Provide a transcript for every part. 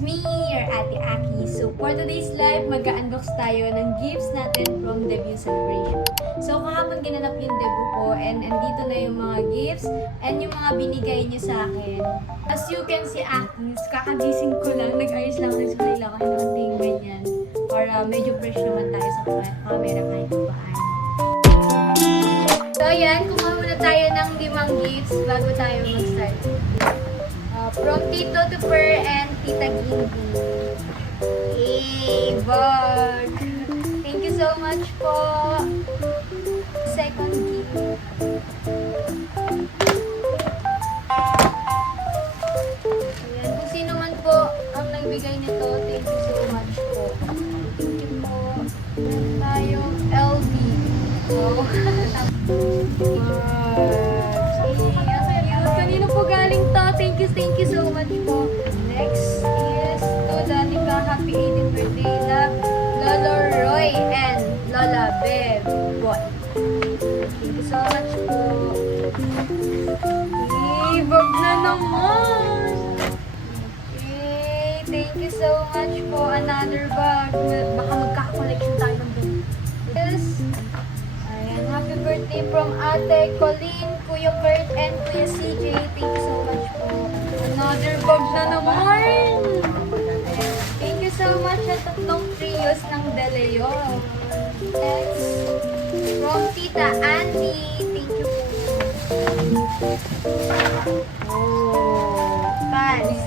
me, your Ate Aki. So, for today's live, mag-unbox tayo ng gifts natin from debut celebration. So, kahapon ginanap yung debut ko and andito na yung mga gifts and yung mga binigay niyo sa akin. As you can see, Aki, kakagising ko lang, nag-ayos lang ako sa kailangan ng konting ganyan para medyo fresh naman tayo sa camera kahit paano. So, ayan, kumuha muna tayo ng 5 gifts bago tayo mag-start. From Tito to Per and Tita Gindy. Hey, bug! Thank you so much po. Second gift. Ayan, kung sino man po ang nagbigay nito, thank you so much po. Thank you po. Meron tayong LV. Oh. Kanino po galing to? Thank you so much po. Next is to Danica. Happy 18th birthday, Lolo Roy and Lola Bev. Boy. Thank you so much po. Ibog na naman. Okay. Thank you so much po. Another bag. Baka magkaka-collection tayo ng bag. Yes. Happy birthday from Ate Colleen, Kuya Kurt, and Kuya CJ. Thank you so much po. Another bag na naman! Thank you so much sa tatlong trios ng De Leon. Next, from Tita Andy. Thank you po. Oh, pants.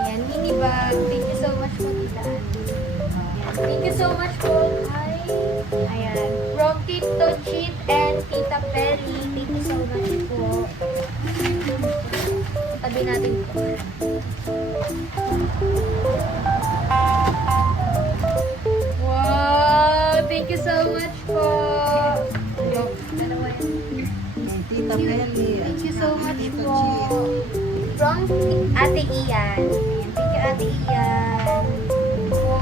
Ayan, mini bag. Thank you so much po, Tita Andy. Ayan, thank you so much po. Ayan. From Tito Cheat and Tita Perry. Thank you so much po. Tabi natin po. Wow! Thank you so much po. Tita Perry. Thank you so much po. From Ate Ian. Thank you, Ate Ian. Po.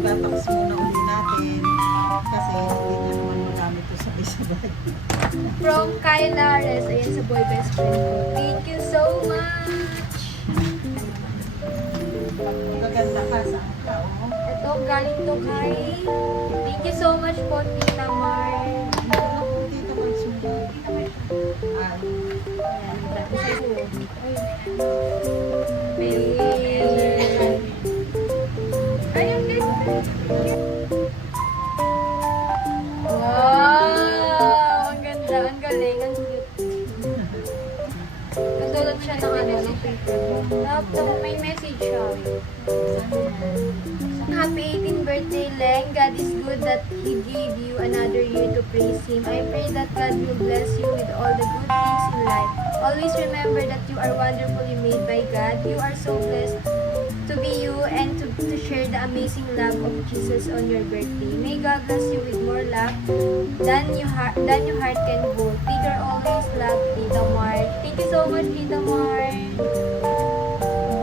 Itatax muna uli natin kasi hindi na naman magamit ito sa sabay. From Kyla Rez, ayan sa boy best friend ko. Thank you so much! Maganda ka sa tao. Ito, galing to kay... Thank you so much po, Tita Mar. Dito magsunod. Ayan, dati sa iyo. Ayun, guys. Wow! Ang ganda, ang galing, ang cute. Nagdulot siya ng ng paper. Tapos may message siya. Happy 18th birthday, Leng. God is good that He gave you another year to praise Him. I pray that God will bless you with all the good things in life. Always remember that you are wonderfully made by God. You are so blessed to be you and to share the amazing love of Jesus on your birthday. May God bless you with more love than your heart can hold. Peter always love Tita Mar. Thank you so much, Tita Mar.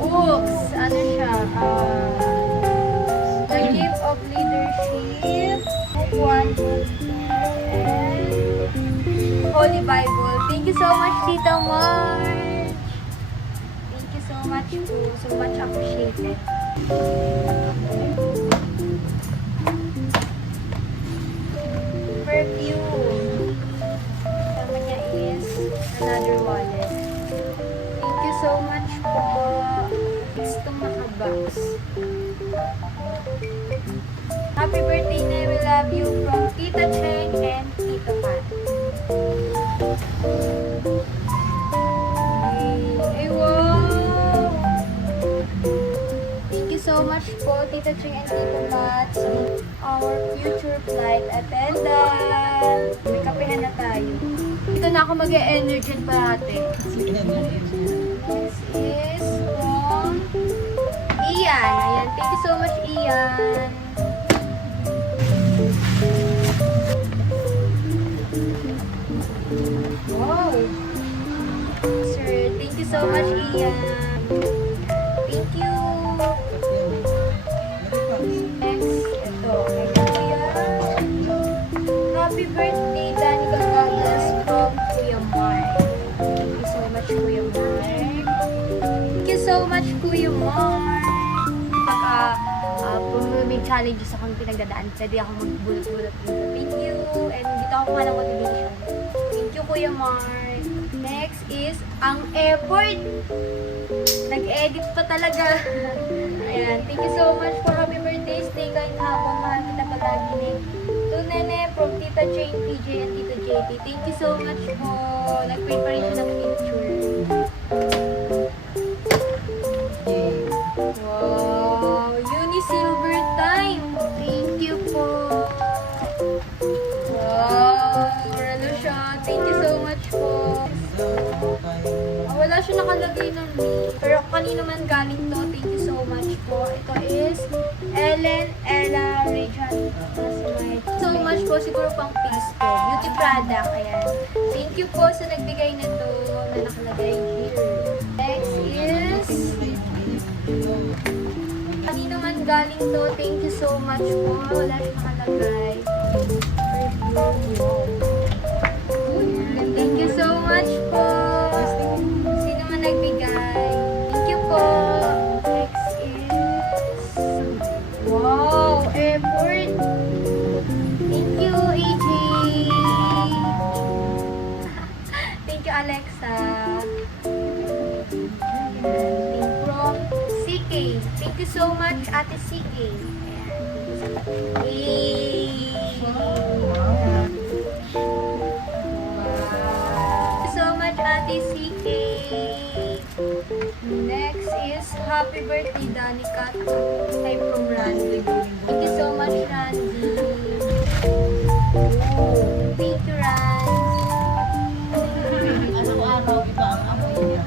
Books. Ano siya? The Gift of Leadership. Book 1. And Holy Bible. Thank you so much, Tita Mar. So much appreciated. Perfume. Tama niya is another wallet. Thank you so much po. It's itong naka-box. Happy birthday na we love you from Tita Cheng and Tita Pat. So much po, Tita Cheng and Tita Mats, our future flight attendant. May kapehan na tayo. Dito na ako mag-e-energy pa ate. This is from Ian. Ayan, thank you so much, Ian. Wow. Sir, thank you so much, Ian. Thank you. Next may challenges akong pinagdadaan, pwede ako magbulot-bulot dito. Thank you! And dito ako kuha ng motivation. Thank you, Kuya Mark. Next is, ang effort. Nag-edit pa talaga. Ayan. Thank you so much for happy birthday. Stay kind hapon. Mahal kita palagi ni to Nene from Tita Jane, PJ, and Tita JT. Thank you so much po. Nag-pray pa rin siya ng picture. Wow! Uni Silver Time. Thank you po. Wow! Ano siya? Thank you so much po. Wala siya nakalagay ng link. Pero kanino man galing to, thank you so much po. Ito is Ellen Ella Rejan. So much po, siguro pang face ko. Beauty product, ayan. Thank you po sa nagbigay na to na nakalagay here. Next is kanino man galing to, thank you so much po. Wala siya nakalagay. Ayan. Thank you so much po. Sino man nagbigay. Thank you po. Next is wow, effort. Thank you, AJ. Thank you, Alexa. Ayan. From CK. Thank you so much, Ate CK. Ayan. Yay! Wow. Thank you so much, Ate CK. Next is happy birthday, Danica. Hi from Randy. Thank you so much, Randy. Thank you, Randy. Araw-araw iba ang amoy niya.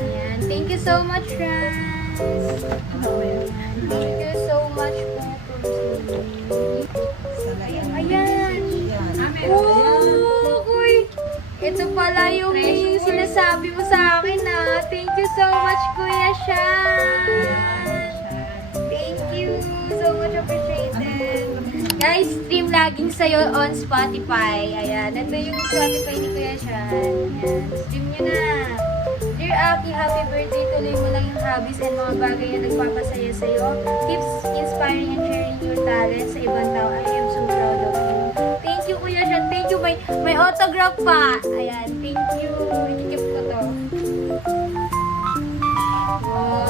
Ayan. Thank you so much, Randy. Thank you so much po. Ayan. Oh, uy. Ito pala yung sinasabi mo sa akin na. Thank you so much, Kuya Sean. Thank you. So much appreciated. Guys, stream laging sa'yo on Spotify. Ayan. Ito yung Spotify ni Kuya Sean. Ayan. Stream nyo na. Dear Aki, happy birthday. Tuloy mo lang yung hobbies and mga bagay na nagpapasaya sa'yo. Keep inspiring and sharing your talent sa ibang tao. I am so proud of you. Thank you, Kuya Sean. Thank you. May autograph pa. Ayan. Thank you. Ikikip ko to.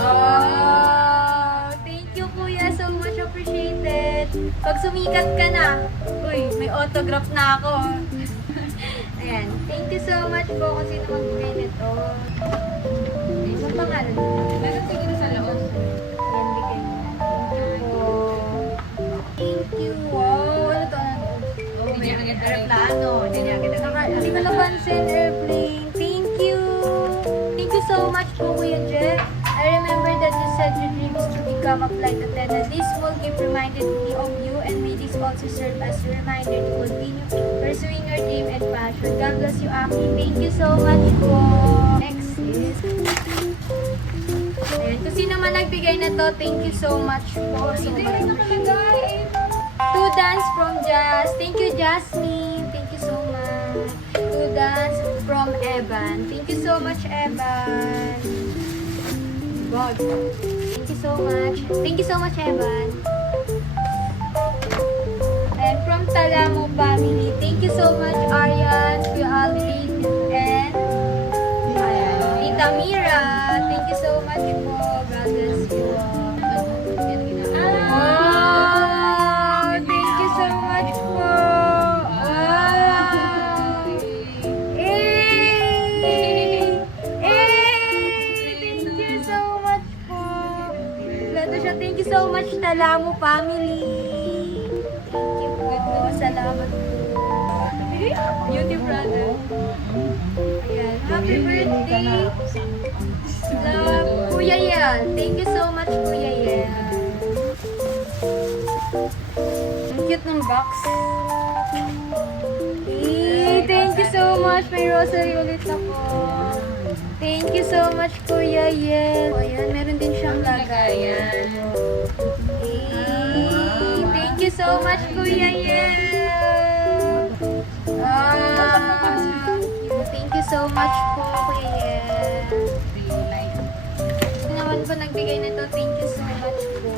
Wow! Thank you, Kuya. So much appreciated. Pag sumikat ka na, uy, may autograph na ako. Ayan. Thank you so much po kasi naman bigay nito. Anong pangalan mo? Meron siguro sa loob. Ayan, bigay mo. Thank you po. Thank you. Wow! Ano to? May aeroplano. Hindi ko napansin, airplane. Thank you. Thank you so much po, Kuya Jeff. I remember that you said your dream is to become a flight attendant. This small gift reminded me of you and may this also serve as a reminder to continue pursuing your dream and passion. God bless you, Aki. Thank you so much po. Next is... Ayan. Kung sino man nagbigay na to, thank you so much po. So much. To dance from Jazz. Thank you, Jasmine. Thank you so much. To dance from Evan. Thank you so much, Evan. God. Thank you so much. Thank you so much, Evan. And from Talamo family. Thank you so much, Aryan, Kuya Alvin, and Tita Mira. Thank you so much po. God bless you all. Wow! Thank you so much po. Wow! Hey! Thank you so much po. Grato siya. Thank you so much, Talamo family. Thank you po. Salamat po. Beauty brother. Ayan. Happy birthday. Love, Kuya Yel. Thank you so much, Kuya Yel. Ang cute ng box. Thank you so much. May rosary ulit ako. Thank you so much, Kuya Yel. Ayan, meron din siyang lagayan. Thank you so much, Kuya Yel. Thank you so much po, Kuya Yel. Naman po nagbigay nito. Thank you so much po.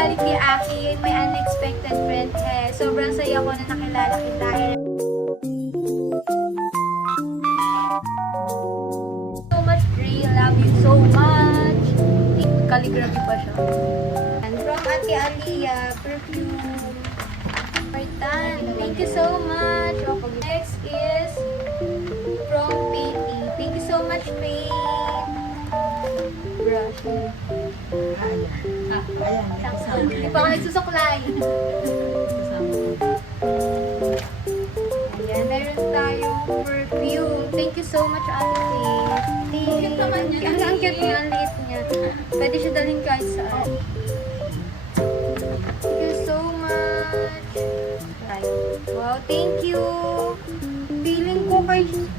galing kay Aki, may unexpected friend. Sobrang saya ko na nakilala kita. So much, Dre. Love you so much. Calligraphy pa siya. And from Ate Alia, perfume. Martan, thank you so much. Next is from Patty. Thank you so much, Patty. Brush. Ayan. Hindi pa ako nagsusuklay. Ayan, meron tayong perfume. Thank you so much, Ate Patty. Cute naman niya. Ang cute niya, ang liit niya. Pwede siya dalhin kahit saan. Thank you so much. Wow, thank you. Feeling ko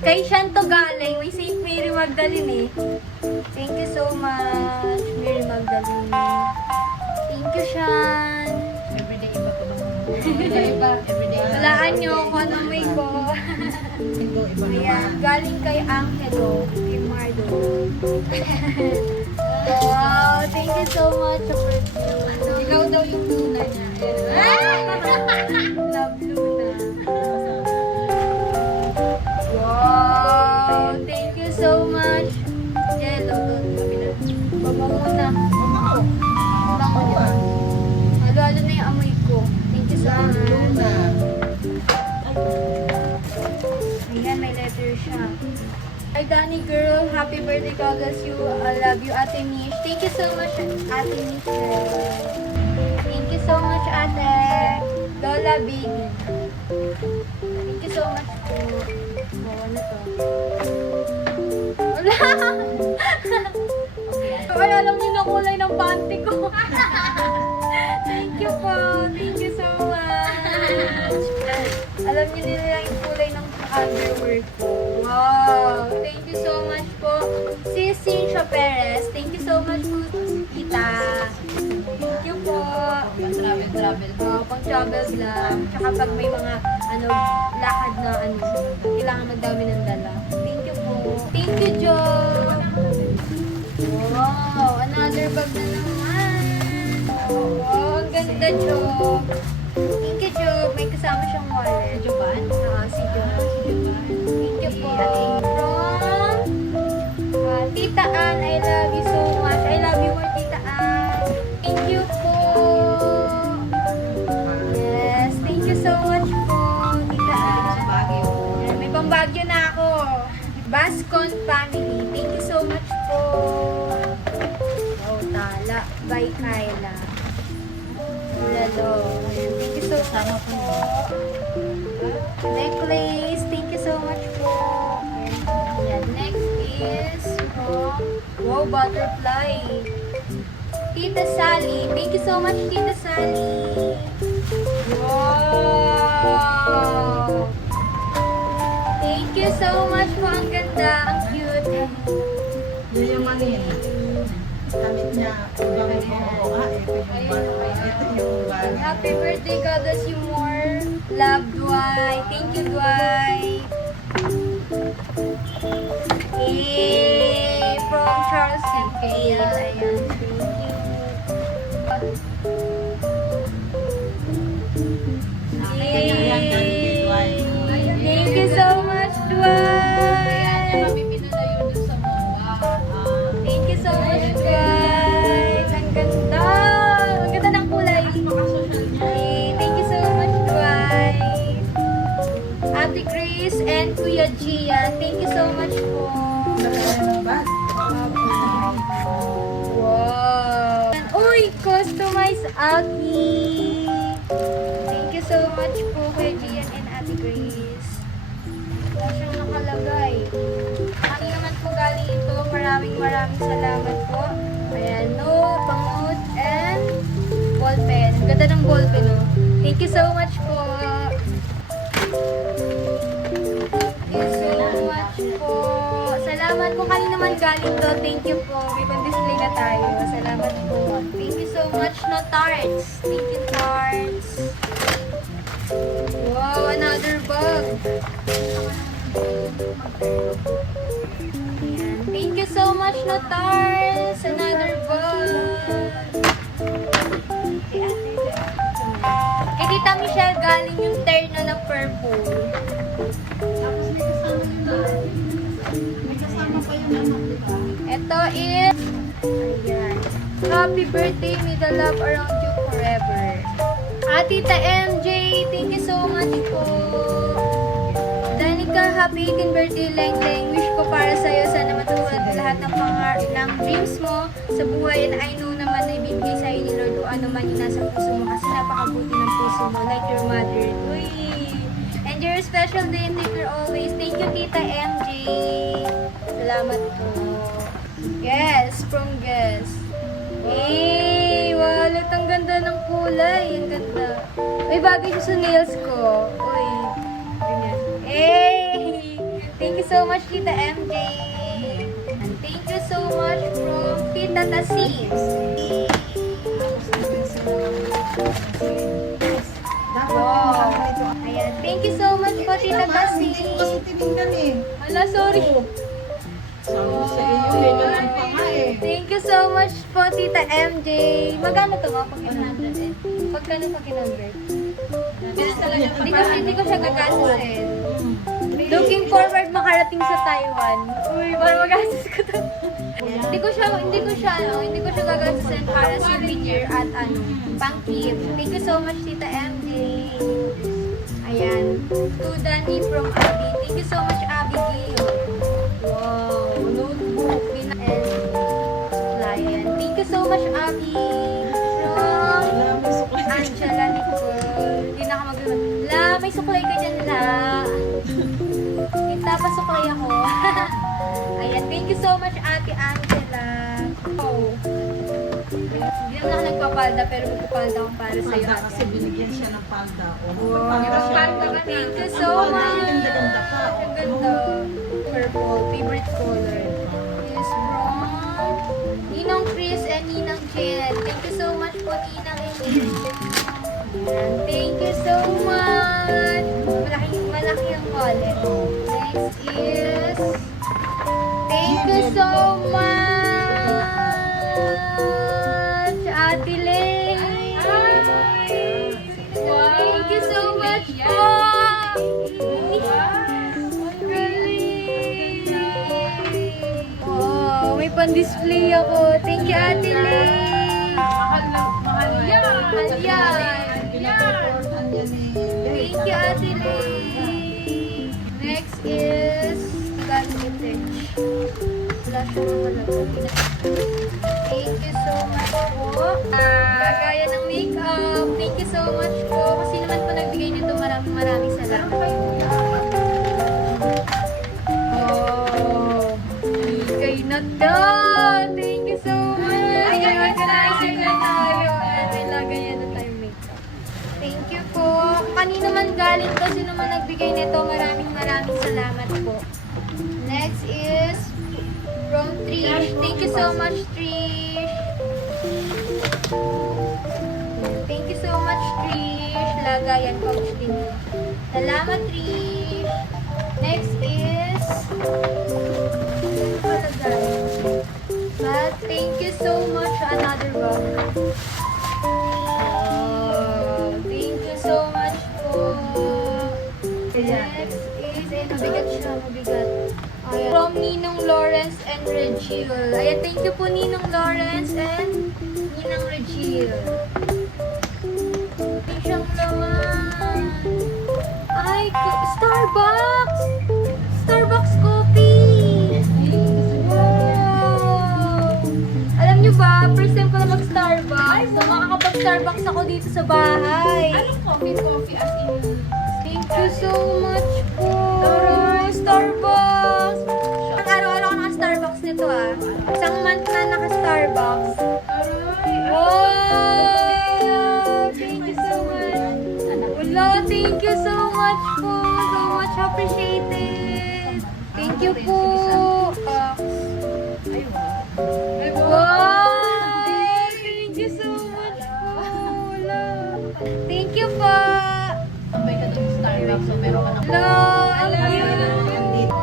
kay Shan to galing. May St. Mary Magdalene eh. Thank you so much, Mary Magdalene. Thank you, Shan. Everyday iba ko naman. Everyday iba. Everyday iba. Walaan nyo kung ano may ko. Ito, iba Ayan, naman. galing kay Angelo, kay Mardo. Wow, thank you so much sa perfume. Ikaw daw yung luna niya. Love Luna. Wow, thank you so much. Jello, pamamuna. Bango niya. Halo-halo na yung amoy ko. Thank you so much. Luna. Ayan, may letter siya. Hi, Danny girl. Happy birthday, God bless you. I love you, Ate Mish. Thank you so much, Ate Mish. Thank you so much, Ate. Lola Baby. Thank you so much po. Oh, ano to? Wala! Ay, alam niyo na kulay ng panty ko. Thank you po. Thank you so much. Alam niyo nila yung kulay ng underwear ko. Wow! Thank you so much po. Sis Cynthia Perez, thank you so much po, Tita. Thank you po. Travel. Pang travel vlog. Tsaka pag may mga lakad na kailangan magdami ng dala. Thank you po. Thank you, Joe. Wow! Another bag na naman. Wow! Ang ganda, Joe. Thank you, Joe. May kasama siyang wallet. Joban? Si Joe. Thank you po. From Tita Ann, I love you so much. I love you more, Tita Ann. Thank you po. Yes, thank you so much po, Tita Ann. Yan, may pambagyo na ako. Bascon family, thank you so much po. Oh, tala. Bye, Kyla. Lalo. Ayan, thank you so much po. Necklace, thank you so much po. Ayan, next is from Wow, Butterfly. Tita Sally, thank you so much, Tita Sally. Wow! Thank you so much po, ang ganda, ang cute. Yayamanin. Damit niya. Ito yung bag. Happy birthday, God bless you more. Love, Dwight. Thank you, Dwight. From Charles and Kate. Ayan, thank you. Thank you so much, Dwight. Thank you so much, Dwight. Ang ganda. Ang ganda ng kulay. Thank you so much, Dwight. Ate Grace and Kuya Gian, thank you so much po. Wow. Uy, customized Aki. Thank you so much po, Kuya Gian and Ate Grace. Wala siyang nakalagay. Ano naman po galing ito? Maraming salamat po. Ayan, note, pang-note, and ballpen. Ang ganda ng ballpen, no? Thank you so much po. Thank you so much po. Salamat po. Kanina naman galing to. Thank you po. May pang-display na tayo. Salamat po. Thank you so much, no tarts. Thank you, tarts. Wow, another bag. Ayan. Thank you so much, no tarts. Another bag. galing yung terno na purple. Tapos may kasama yung lahat. May kasama pa yung anak, di ba? Ito is, ayan. Happy birthday, may the love around you forever. Tita MJ, thank you so much po. Danica, happy 18th birthday, Leng Leng. Wish ko para sa'yo, sana matulad lahat ng ng dreams mo sa buhay. And I know naman na ibibigay sa'yo ni Lord kung ano man yung nasa puso mo kasi napakabuti ng puso mo, like your mother. Uy! And you're a special day and taker always. Thank you, Tita MJ. Salamat po. Yes, from Guess. Eh, wallet. Ang ganda ng kulay. Ang ganda. May bagay siya sa nails ko. Uy. Ganyan. Eh, thank you so much, Tita MJ. And thank you so much from Tita Tasims. Tapos nandun sila. Dapat Wow. yung ito. Ayan. Thank you so much po, Tita Hindi ko kasi Tasims. tinignan eh. Hala, sorry. Sabi ko sa iyo, may ganun pa nga eh. Thank you so much po, Tita MJ. Magkano to nga pag 100? Pagkano pag kinonvert? Hindi ko siya gagastusin. Looking forward makarating sa Taiwan. Uy, para magastos ko to. Hindi ko siya gagastusin para souvenir at pang-gift. Thank you so much, Tita MJ. Ayan. To Danny from Abby. Thank you so much, Abigail. Wow, notebook. And supplian. Thank you so much, Abby. From Wala, may suklay. Angela Nicole. Hindi na ka mag-run. La, may suklay ka dyan, La. Kita pa suklay ako. Ayan, thank you so much, Ate Angela. Oh. Hindi naman ako nagpapalda, pero magpapalda ako para sa'yo, Palda Ate kasi binigyan siya ng palda. Wow. Thank you so much. Ang ganda pa. Ang ganda. Purple. Favorite color. Is from Ninong Chris and Ninang Jen. Thank you so much po, Ninang and Ninong. Ayan. Thank you so much. Malaki ang wallet. Next is thank you so much, Ate Lay. Thank you so much po. Ang galing. Wow, may pan-display ako. Thank you, Ate Lay. Mahal yan. Thank you, Ate Lay. Next is Gantitech. Wala siya wala po. Thank you so much po. Kagaya ng makeup. Thank you so much po. Kasi naman po nagbigay nito, maraming salamat. Oh, kay Nata. Thank you so much. Organizing na tayo. At may lagayan na tayo makeup. Thank you po. Kanino man galing to, sino man nagbigay nito, maraming salamat po. Next is from Trish. Thank you so much, Trish. Thank you so much, Trish. Lagayan pouch din. Salamat, Trish. Next is but thank you so much, another bag. Thank you so much po. Next is, mabigat siya, mabigat. Ayan. From Ninong Lawrence and Regil. Ayan, thank you po Ninong Lawrence and Ninang Regil. Thank siyang laman. Ay, Starbucks! Starbucks coffee! Wow! Alam nyo ba, first time ko na mag-Starbucks. So, makakapag-Starbucks ako dito sa bahay. Anong coffee as in? Thank you so much po. Starbucks! Ang araw-araw ako naka-Starbucks nito ah. Isang month na naka-Starbucks. Wow! Thank you so much. Wala, thank you so much po. So much appreciated. Thank you po. Wow! Thank you so much po. Wala. Thank you po. Tambay ka doon sa Starbucks, so meron ka ng Hello! Ang cute! Nandito.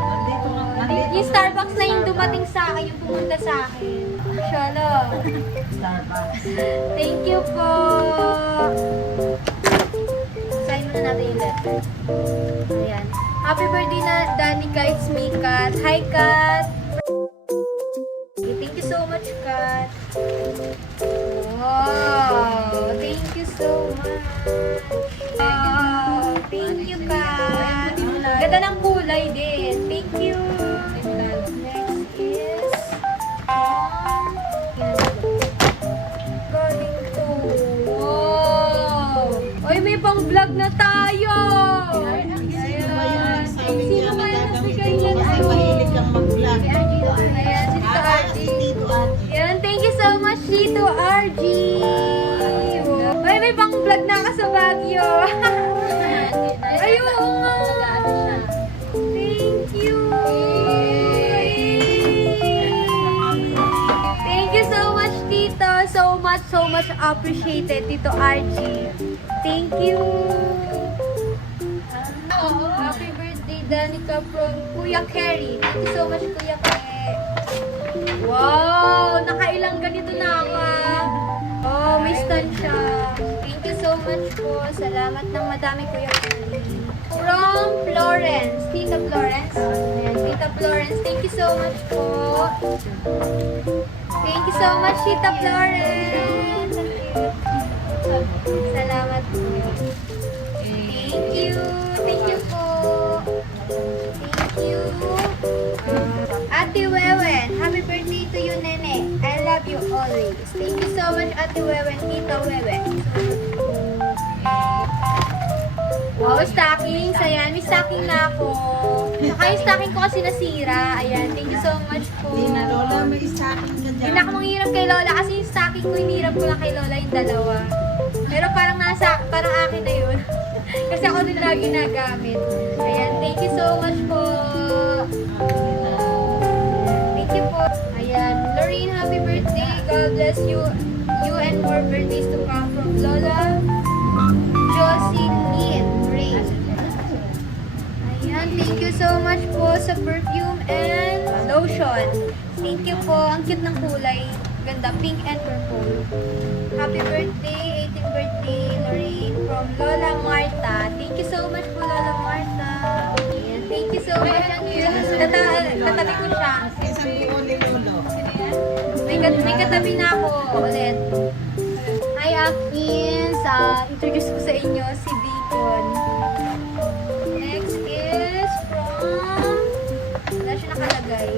Yung Starbucks na yung dumating sa akin, yung pumunta sa akin. Shala. Starbucks. Thank you po. Sign mo na Ayan. Happy birthday na Danica, it's me, Kat. Hi, Kat! Thank you so much, Kat. Wow! Thank you so much. Wow! Thank you, Kat. Ganda ng kulay din. Thank you. Next is galing to. Wow! Oy, may pang vlog na tayo! Sino ba yung nagsabi niya na gagamitin Sino mo ba kasi yung mahilig kang mag-vlog? Ayan, si Tito RG. Si Tito Ate. Yan, thank you so much, Tito RG. Ay, may pang vlog na ka sa Baguio. Ay, oo nga. Thank you. Thank you so much, Tito. So much appreciated, Tito RG. Thank you. Happy birthday, Danica from Kuya Kerry. Thank you so much, Kuya Kerry. Wow! Nakailang ganito na ako ah. Oh, may stand siya. Thank you so much po. Salamat ng madami, Kuya Kerry. From Florence. Tita Florence. Ayan, Tita Florence. Thank you so much po. Thank you so much, Tita Florence. Salamat po. Thank you. Thank you po. Thank you. Ate Wewen, happy birthday to you, Nene. I love you always. Thank you so much, Ate Wewen, Tita Wewen. Wow, stockings. Ayan, may stocking na ako. Saka yung stocking ko kasi nasira. Ayan, thank you so much po. Hindi na Lola, may stocking ka Hindi dyan. na ako manghiram kay Lola kasi yung stocking ko, hiniram ko lang kay Lola yung dalawa. Pero parang akin na yun. Kasi ako din lagi ginagamit. Ayan, thank you so much po. Thank you po. Ayan, Lorraine, happy birthday. God bless you. You and more birthdays to come from Lola Jocelyn Ray. Ayan, thank you so much po sa perfume and lotion. Thank you po. Ang cute ng kulay. Ganda, pink and purple. Happy birthday, 18th birthday, Lorraine, from Lola Marta. Thank you so much po, Lola Marta. Ayan, thank you so much. Ang cute. Tatabi ko siya. Isang buo ni Lolo. May katabi na ako ulit. Hi, Akins. Introduce ko sa inyo si Beacon. Next is from... Wala siya nakalagay.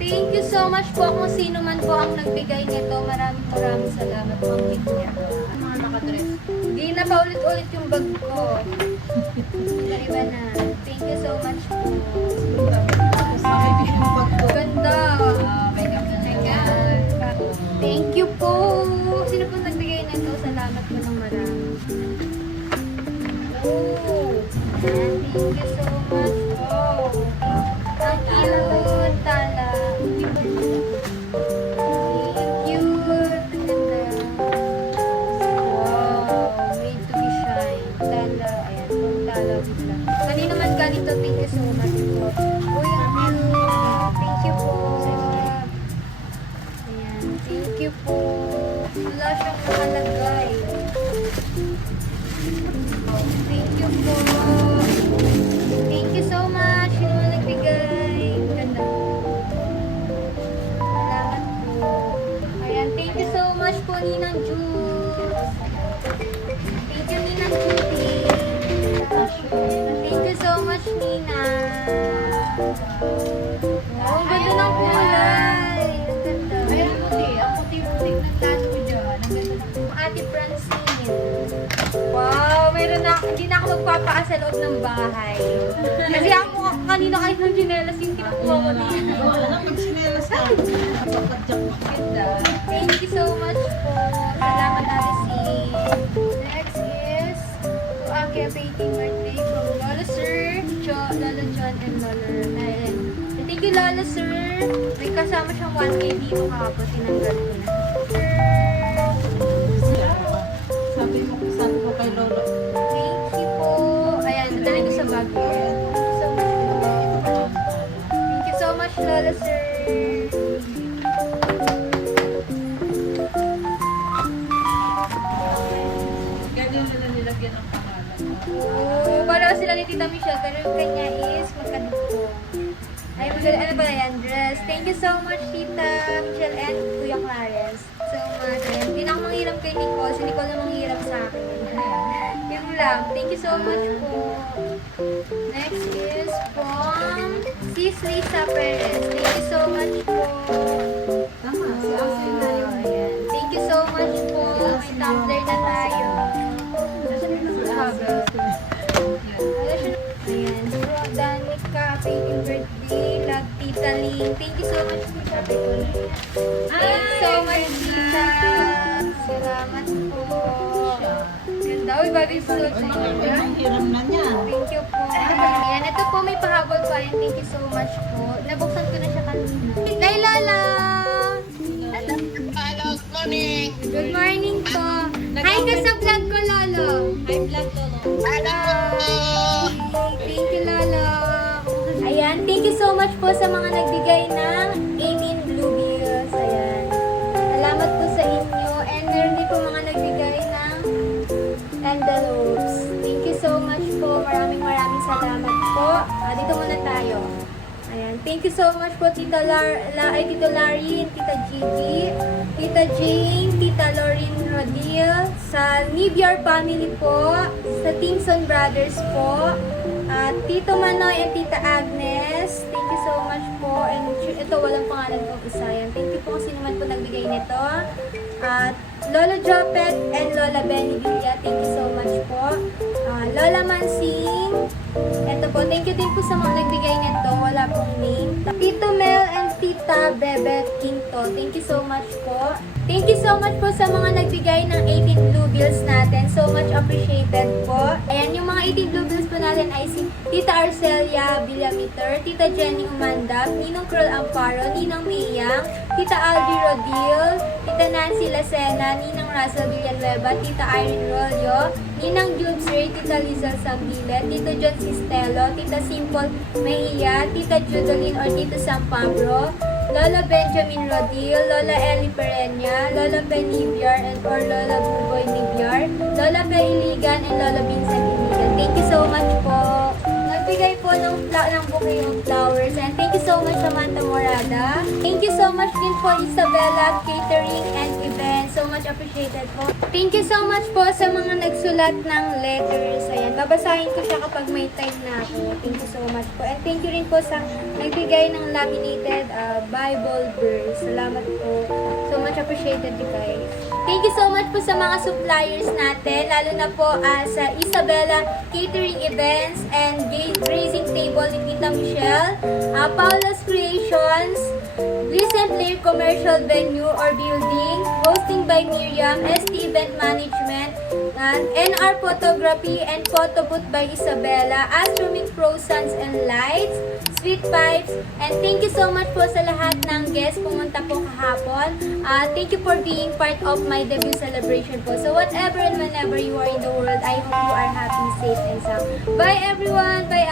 Thank you so much po kung sino man po ang nagbigay nito. Maraming salamat po ang gift niya. Mga nakadress. Hindi na paulit-ulit yung bag ko. Iba na. Thank you so much po. Ganda. Makeup na Thank you po. Sino po nagbigay nito? Salamat po ng marami. Oh. Thank you so much po. Ang cute. Tala. Thank you. Ang ganda. Wow. Made to be shine. Tala. Ayan. Tala. Bigla. Kanina man ganito. Thank you so much po. Uy, ang cute. Thank you po. Ayan. Thank you po. Wala siyang nakalagay. Thank you po. Thank you so much. Sino na nagbigay? Ganda. Salamat po. Ayan. Thank you so much po, Ninang Juice. Thank you, Ninang Judy. Thank you so much, Nina. Oh, ang ganda ng kulay. Ang ganda. Ay, ang puti. Ang puti-puti ng tato ko dyan. Ang ganda ng Ate Francine. Wow, meron na, hindi na ako magpapaka sa loob ng bahay. Kasi ako kanina kahit ng chinelas yung kinukuha ko dito. Wala na, magsinelas ka. Papadyak mo. ganda. Thank you so much po. Salamat, Ate C. Next is to Aki Painting birthday from Lola Sir, Lola John, and Lola Ryan. Thank you, Lola Sir. May kasama siyang 1K dito kahapon. Tinanggal ko na. Sabi ko kay Lolo. Thank you po. Ayan, dadalhin ko sa bag ko. Thank you so much, Lola Sir. Ganyan na nilagyan ng pangalan. Oh, pareho sila ni Tita Michelle, pero yung kanya is magkadugo. Ay, ano pala yan, dress. Thank you so much, Tita Michelle and Kuya Clarence. So much. Ayan, hindi na ako manghiram kay Nicole. Si Nicole na manghiram sa akin. Yun lang. Thank you so much po. Next is from Sis Lisa Perez. Thank you so much po. Tama, si Asin na yun. Ayan. Thank you so much po. May tumbler na tayo. Ayan. So, Danica, happy birthday. Love, Tita Ling. Thank you so much po. Sabi ko na. Thank you so much, Tita. Salamat po. Ganda. Uy, bago yung suot na yun. Ang hiram na niyan. Thank you po. Ayan, ito po may pahabol pa yan. Thank you so much po. Nabuksan ko na siya kanina. Nay Lola! Good morning. Good morning po. Hi ka sa vlog ko, Lolo. Hi, vlog to, no? Thank you, Lolo. Ayan, thank you so much po sa mga nagbigay ng 18 blue bills. Ayan. Salamat po sa inyo. And meron din po mga nagbigay ng envelopes. Thank you so much po. Maraming salamat po. Dito muna tayo. Ayan. Thank you so much po, Tita Tito Larin, Tita Gigi, Tita Jane, Tita Lauren Rodil, sa Nibiar family po, sa Timson Brothers po, Tito Manoy and Tita Agnes. Thank you so much po. And ito, walang pangalan pong isa yan. Thank you po kung sino man po nagbigay nito. At Lolo Jopet and Lola Benny Villa, thank you so much po. Lola Mansing, ito po, thank you din po sa mga nagbigay nito, wala pong name. Tito Mel and Tita Bebe Quinto, thank you so much po. Thank you so much po sa mga nagbigay ng 18 blue bills natin, so much appreciated po. Ayan, yung mga 18 blue bills po natin ay si Tita Arcelia Villamiter, Tita Jenny Umandap, Ninong Krul Amparo, Ninang Miyang, Tita Albi Rodil, Tita Nancy Lacena, Ninang Russell Villanueva, Tita Irene Rollo, Ninang Jubes Ray, Tita Lizal Sambilet, Tito John Sistelo, Tita Simple Mejia, Tita Judeline or Tito San Pablo, Lola Benjamin Rodil, Lola Ellie Perenya, Lola Penibiar and or Lola Buboy Nibiar, Lola Peiligan and Lola Vincent Iligan. Thank you so much po. Nagbigay po ng bouquet of flowers and thank you so much Samantha Morada. Thank you so much din po Isabella Catering and Events. So much appreciated po. Thank you so much po sa mga nagsulat ng letters. Ayan, babasahin ko siya kapag may time na ako. Thank you so much po. And thank you rin po sa nagbigay ng laminated Bible verse. Salamat po. So much appreciated you guys. Thank you so much po sa mga suppliers natin, lalo na po sa Isabella Catering Events and Grazing Table ni Tita Michelle, Paula's Creations, Bliss and Blair Commercial Venue or Building, hosting by Miriam, ST Event Management, NR Photography and Photo Booth by Isabella, Astromic Pro Suns and Lights, Sweet Pipes, and thank you so much po sa lahat ng guests pumunta po kahapon. Thank you for being part of my debut celebration po. So whatever and whenever you are in the world, I hope you are happy, safe, and sound. Bye everyone! Bye